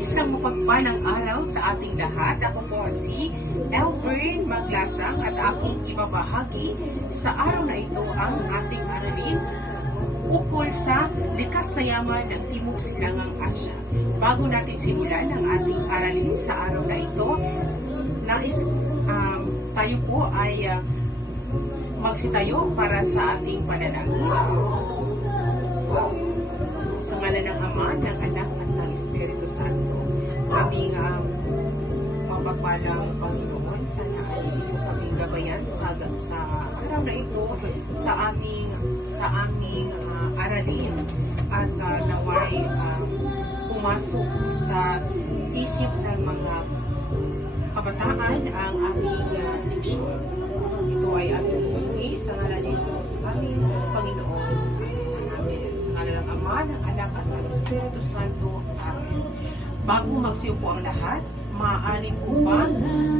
Isang mapagpalang araw sa ating lahat. Ako po si Elbern Maglasang at aking ibabahagi sa araw na ito ang ating aralin ukol sa likas na yaman ng Timog Silangang Asya. Bago natin simulan ang ating aralin sa araw na ito, tayo po ay magsitayo para sa ating panalangin. Sa ngalan ng Ama, ng Anak at ng Espiritu Santo, aming mapagpalang Panginoon, sana ay ito kaming gabayan sa araw na ito, sa aming aralin at naway pumasok sa isip ng mga kabataan ang aming diksyon. Ito ay aming hihingi sa ngalan ni Jesus, aming Panginoon. Amen. Sa ngalan ng Ama, ng Anak at ng Espiritu Santo. Amen. Bago magsiupo ang lahat, maaari po ba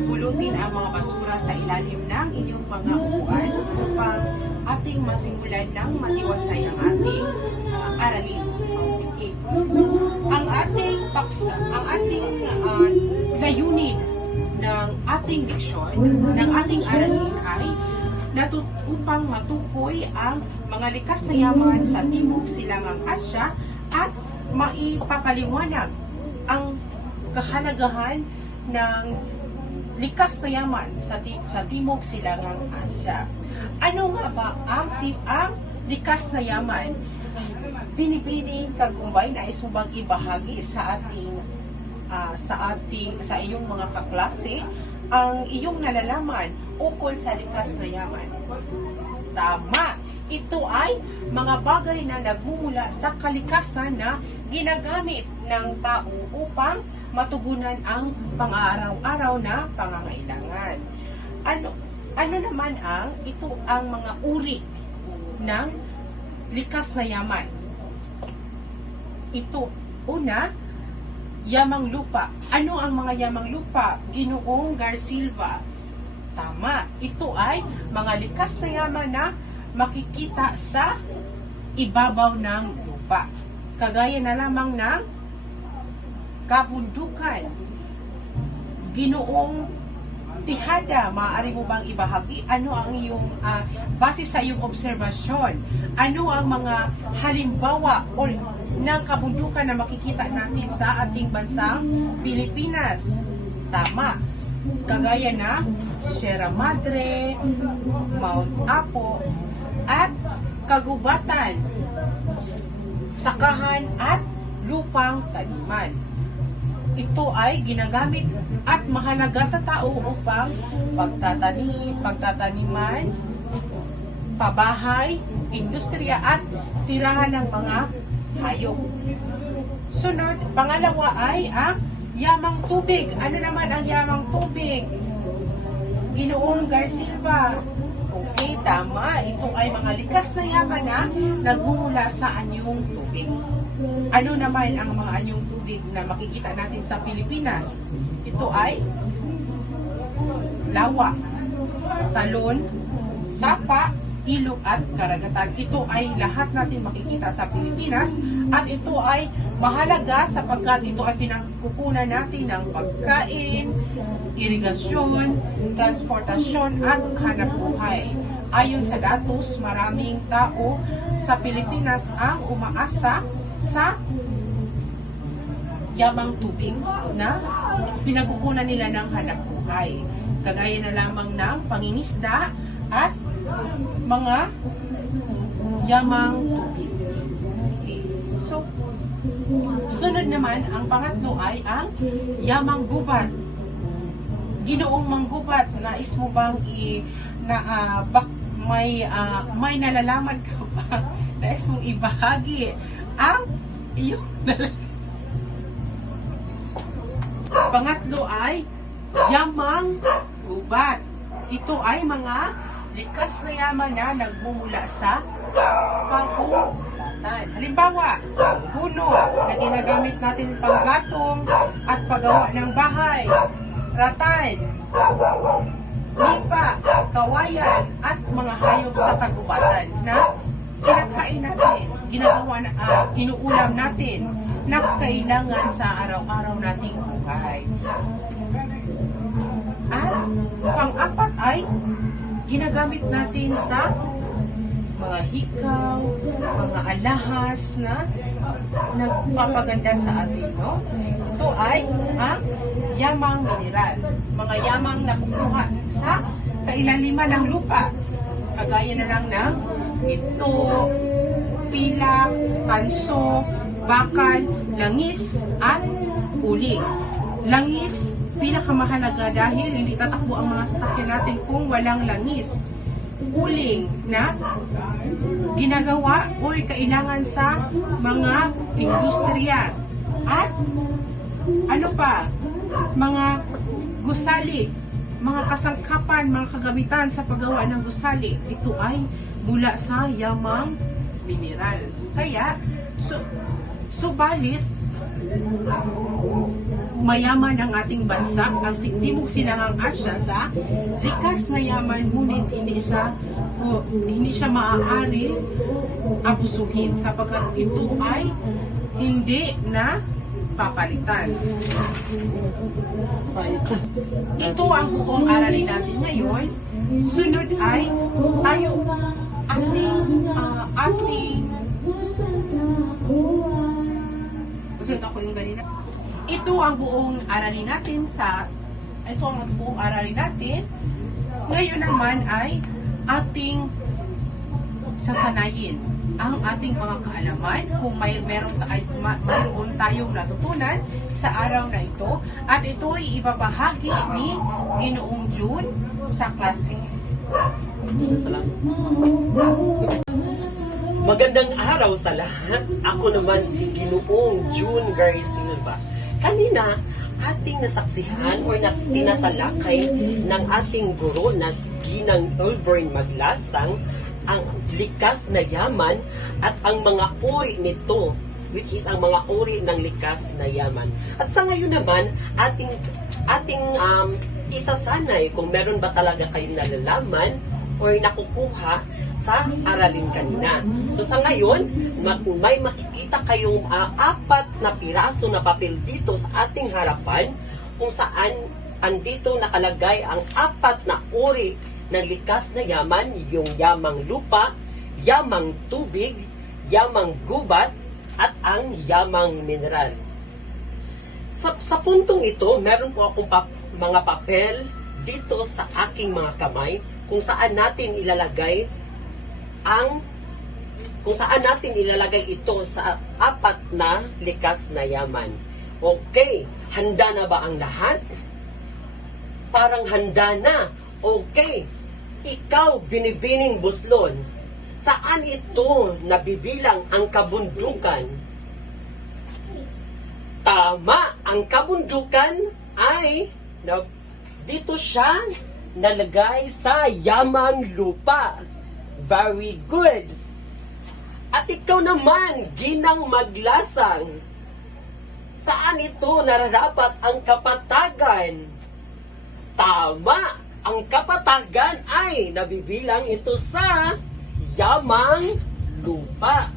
pulutin ang mga basura sa ilalim ng inyong pangaupuan upang ating masimulan ng matiwasay ang ating aralin. Okay. So, ang ating layunin ng ating diksyon, ng ating aralin ay upang matukoy ang mga likas na yaman sa Timog Silangang Asya at maipapaliwanag ang kahalagahan ng likas na yaman sa Timog Silangang Asya. Ano nga ba ang likas na yaman? Pinipili kagumbay na isubang ibahagi sa iyong mga kaklase ang iyong nalalaman ukol sa likas na yaman. Tama! Ito ay mga bagay na nagmumula sa kalikasan na ginagamit ng tao upang matugunan ang pang-araw-araw na pangangailangan. Ano naman ito ang mga uri ng likas na yaman? Ito, una, yamang lupa. Ano ang mga yamang lupa? Ginoong Garcilva. Tama, ito ay mga likas na yaman na makikita sa ibabaw ng lupa. Kagaya na lamang ng kabundukan. Ginoong Tihada, maaari mo bang ibahagi? Ano ang iyong, base sa iyong obserbasyon, ano ang mga halimbawa o ng kabundukan na makikita natin sa ating bansang Pilipinas? Tama. Kagaya na Sierra Madre, Mount Apo, at kagubatan, sakahan at lupang taniman. Ito ay ginagamit at mahalaga sa tao upang pagtataniman, pabahay, industriya at tirahan ng mga hayop. Sunod, pangalawa ay ang yamang tubig. Ano naman ang yamang tubig? Ginoong Garcilva. Okay, tama. Ito ay mga likas na yaman na nagmumula sa anyong tubig. Ano naman ang mga anyong tubig na makikita natin sa Pilipinas? Ito ay lawa, talon, sapa, ilog at karagatan. Ito ay lahat natin makikita sa Pilipinas at ito ay mahalaga sapagkat ito ay pinagkukunan natin ng pagkain, irigasyon, transportasyon at hanapbuhay. Ayon sa datos, maraming tao sa Pilipinas ang umaasa sa yamang tubig na pinagkukunan nila ng hanapbuhay. Kagaya na lamang ng pangingisda at mga yamang tubig. Okay. So, sunod naman, ang pangatlo ay ang yamang gubat. Ginoong manggubat, nais mo bang may nalalaman ka ba? Nais mong ibahagi ang iyong nalalaman? Pangatlo ay yamang gubat. Ito ay mga likas na yaman na nagmumula sa kagubatan. Halimbawa, puno na ginagamit natin panggatong at paggawa ng bahay, ratan, lipa, kawayan, at mga hayop sa kagubatan na kinakain natin, ginuulam natin. na kailangan sa araw-araw nating buhay. At pang-apat ay ginagamit natin sa mga hikaw, mga alahas na nagpapaganda sa atin, no? Ito ay ang yamang mineral. Mga yamang nakukuha sa kailaliman ng lupa. Kagaya na lang ng ito, pilak, tanso, bakal, langis, at uling. Langis, pinakamahalaga dahil hindi tatakbo ang mga sasakyan natin kung walang langis. Uling na ginagawa o kailangan sa mga industriya. At ano pa? Mga gusali, mga kasangkapan, mga kagamitan sa paggawa ng gusali. Ito ay mula sa yamang mineral. Kaya, subalit, mayaman ang ating bansa, ang Timog Silangang Asya sa likas na yaman, ngunit hindi siya maaari abusuhin sapagkat ito ay hindi na papalitan. Ito ang buong aralin natin ngayon. Sunod ay tayo ito ang buong aralin natin ngayon naman ay ating sasanayin ang ating mga kaalaman kung mayroon tayong natutunan sa araw na ito, at ito ay ibabahagi ni Ginoong June sa klase. Magandang araw sa lahat. Ako naman si Ginoong June Garcia. Kanina, ating nasaksihan o tinatalakay ng ating guro na si Ginang Elvern Maglasang ang likas na yaman at ang mga uri nito, which is ang mga uri ng likas na yaman. At sa ngayon naman, ating isasanay kung meron ba talaga kayong nalalaman o nakukuha sa aralin kanina. So sa ngayon, may makikita kayong 4 na piraso na papel dito sa ating harapan kung saan andito nakalagay ang 4 na uri ng likas na yaman, yung yamang lupa, yamang tubig, yamang gubat, at ang yamang mineral. Sa puntong ito, meron po akong mga papel dito sa aking mga kamay kung saan natin ilalagay ito sa 4 na likas na yaman. Okay, handa na ba ang lahat? Parang handa na. Okay, ikaw binibining buslon, saan ito nabibilang ang kabundukan? Tama, ang kabundukan ay dito siya nalagay sa yamang lupa. Very good. At ikaw naman, Ginang Maglasang, saan ito nararapat ang kapatagan? Tama, ang kapatagan ay nabibilang ito sa yamang lupa.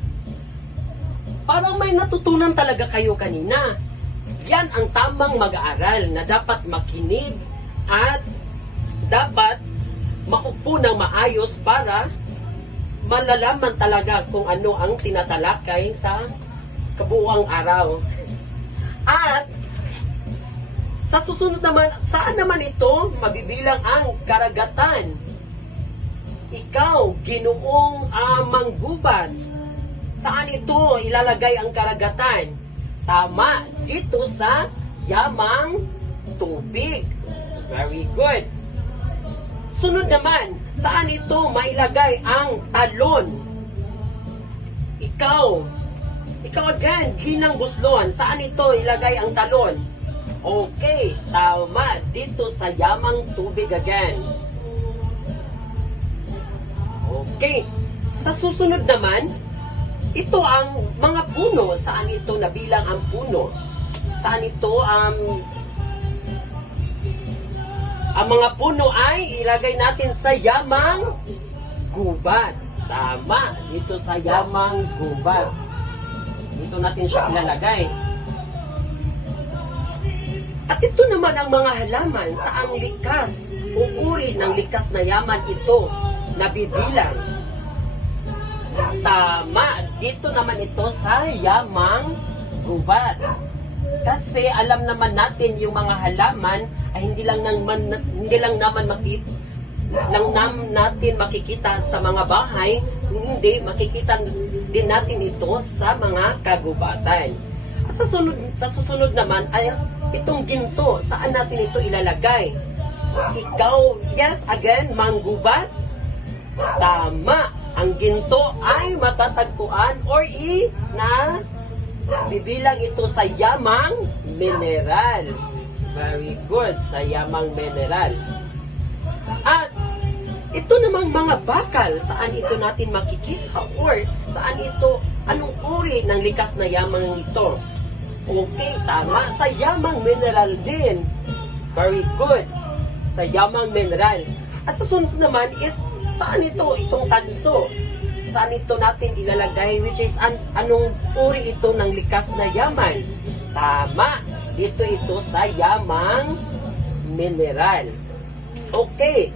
Parang may natutunan talaga kayo kanina. Yan ang tamang mag-aaral na dapat makinig at dapat maupo ng maayos para malalaman talaga kung ano ang tinatalakay sa kabuuang araw. At sa susunod naman, saan naman ito mabibilang ang karagatan? Ikaw, Ginoong Manggubat, saan ito ilalagay ang karagatan? Tama, dito sa yamang tubig. Very good. Sunod naman, saan ito mailagay ang talon? Ikaw again, Ginang Buslon, saan ito ilagay ang talon? Okay, tama, dito sa yamang tubig again. Okay, sa susunod naman, ito ang mga puno. Saan ito nabilang ang puno? Saan ito ang mga puno ay ilagay natin sa yamang gubat. Tama, dito sa yamang gubat. Dito natin siya ilalagay. At ito naman ang mga halaman sa ang likas o uri ng likas na yaman ito na bibilang. Tama, dito naman ito sa yamang gubat. Kasi alam naman natin yung mga halaman ay hindi lang natin makikita sa mga bahay, hindi makikita din natin ito sa mga kagubatan. At sa susunod naman ay itong ginto, saan natin ito ilalagay? Ikaw, yes, again, manggubat? Tama, ang ginto ay matatagpuan or bibilang ito sa yamang mineral. Very good, sa yamang mineral. At ito namang mga bakal, saan ito natin makikita or saan ito, anong uri ng likas na yamang ito? Okay, tama. Sa yamang mineral din. Very good. Sa yamang mineral. At sa sunod naman is, saan ito? Itong tanso. Saan ito natin ilalagay? Which is, anong uri ito ng likas na yaman? Tama. Dito ito sa yamang mineral. Okay.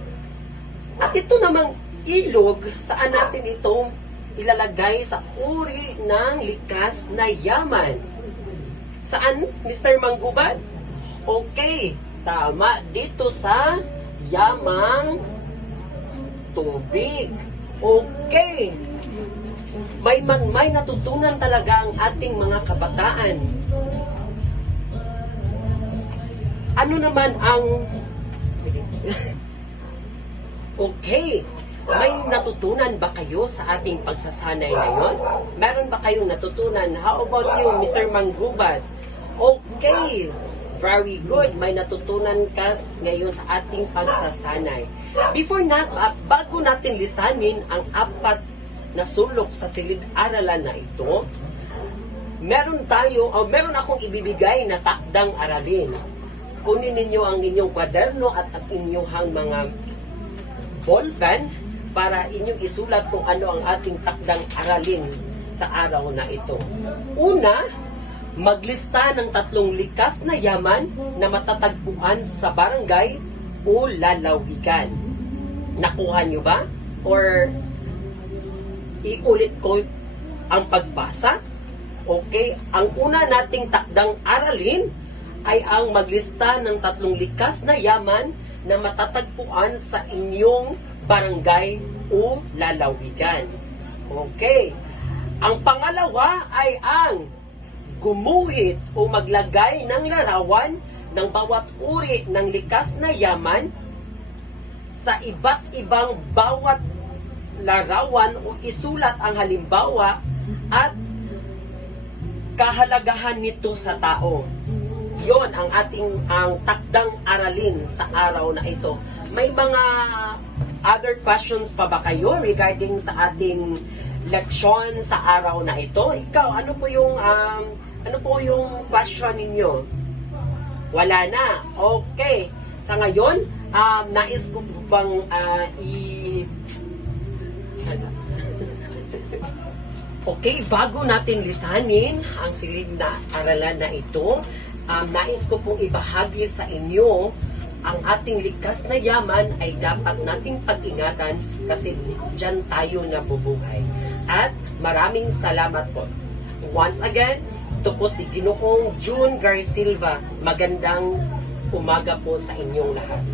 At ito namang ilog, saan natin ito ilalagay sa uri ng likas na yaman? Saan, Mr. Manggubat? Okay, tama. Dito sa yamang tubig. Okay. May natutunan talaga ang ating mga kabataan. Ano naman ang... Sige. Okay. May natutunan ba kayo sa ating pagsasanay ngayon? Meron ba kayong natutunan? How about you, Mr. Manggubat? Okay. Very good. May natutunan ka ngayon sa ating pagsasanay. Bago natin lisanin ang 4 na sulok sa silid-aralan na ito, meron akong ibibigay na takdang aralin. Kunin ninyo ang inyong kwaderno at inyong mga ballpen para inyong isulat kung ano ang ating takdang aralin sa araw na ito. Una, maglista ng 3 likas na yaman na matatagpuan sa barangay o lalawigan. Nakuha nyo ba? Or iulit ko ang pagbasa? Okay, ang una nating takdang aralin ay ang maglista ng 3 likas na yaman na matatagpuan sa inyong barangay o lalawigan. Okay. Ang pangalawa ay ang gumuhit o maglagay ng larawan ng bawat uri ng likas na yaman sa iba't ibang bawat larawan o isulat ang halimbawa at kahalagahan nito sa tao. Yon ang ang takdang aralin sa araw na ito. May mga other questions pa ba kayo regarding sa ating leksyon sa araw na ito? Ikaw, ano po yung question ninyo? Wala na. Okay. Sa ngayon, nais ko bang Okay, bago natin lisanin ang silid na aralan na ito, nais ko pong ibahagi sa inyo ang ating likas na yaman ay dapat nating pag-ingatan kasi dyan tayo nabubuhay. At maraming salamat po. Once again, ito po si Ginoong June Garsilva. Magandang umaga po sa inyong lahat.